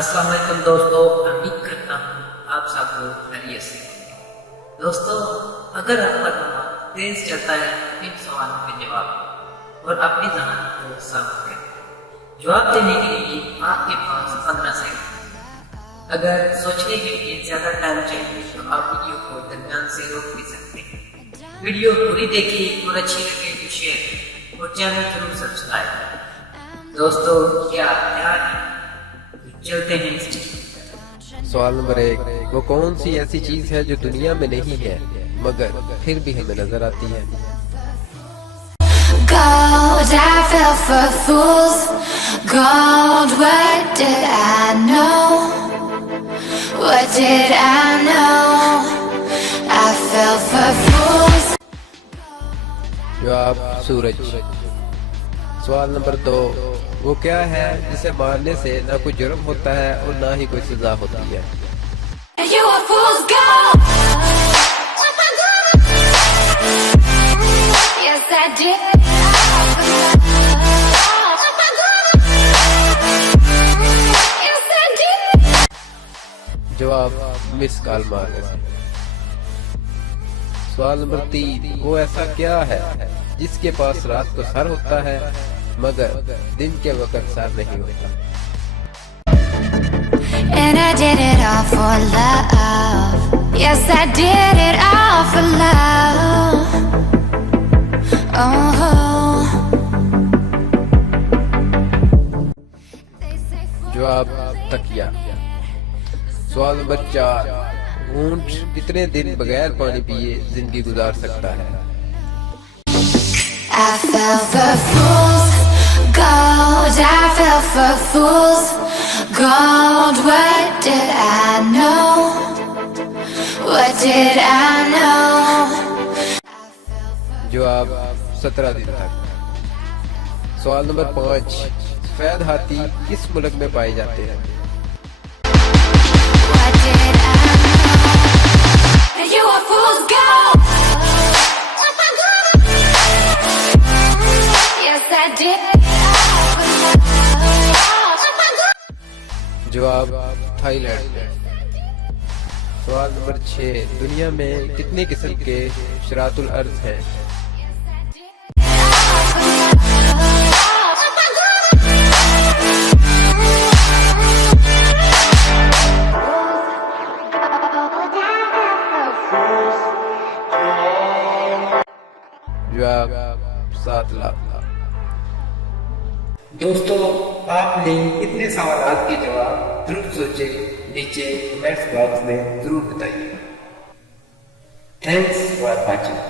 अस्सलाम वालेकुम दोस्तों, उम्मीद करता हूँ आप सब लोग खैरियत से होंगे। दोस्तों, अगर आपका दिमाग तेज चलता है इन सवालों के जवाब और अपनी जहानत को साफ करें। जवाब देने के लिए आपके पास 15 सेकंड। अगर सोचने के लिए ज्यादा टाइम चाहिए तो आप वीडियो को दरमियान से रोक भी सकते हैं। वीडियो पूरी देखिए और अच्छी लगे तो शेयर करें और चैनल जरूर सब्सक्राइब करें। दोस्तों, क्या तैयार है? चलते हैं। सवाल नंबर 1, वो कौन सी ऐसी चीज है जो दुनिया में नहीं है मगर फिर भी हमें नजर आती है? Gold, I fell for fools. Gold, what did I know? What did I know? I fell for fools. जवाब सूरज। सवाल नंबर 2, वो क्या है जिसे मारने से ना कोई जुर्म होता है और ना ही कोई सजा होती है? You a fool's gold. Yes, I did. Yes, I did. जवाब मिस कॉल मारने से। सवाल नंबर 3, वो ऐसा क्या है जिसके पास रात को सर होता है मगर दिन के वक्त सर नहीं होता? And I did it all for love. Yes, I did it all for love. Oh. जवाब तकिया। सवाल नंबर 4, ऊंट कितने दिन बगैर पानी पिए जिंदगी गुजार सकता है? I fell for fools. Gold, I fell for fools. Gold, what did I know? What did I know? जवाब 17 दिन तक। सवाल नंबर 5, सफेद हाथी किस मुल्क में पाए जाते हैं? What did I know? You a fool's gold. Yes, I did. जवाब थाईलैंड। सवाल नंबर 6, दुनिया में कितने किस्म के शरातुल अर्ज हैं? जवाब 7 लाख। दोस्तों, आपने कितने सवाल के जवाब जरूर सोचे नीचे कमेंट्स बॉक्स में जरूर बताइए। Thanks for watching.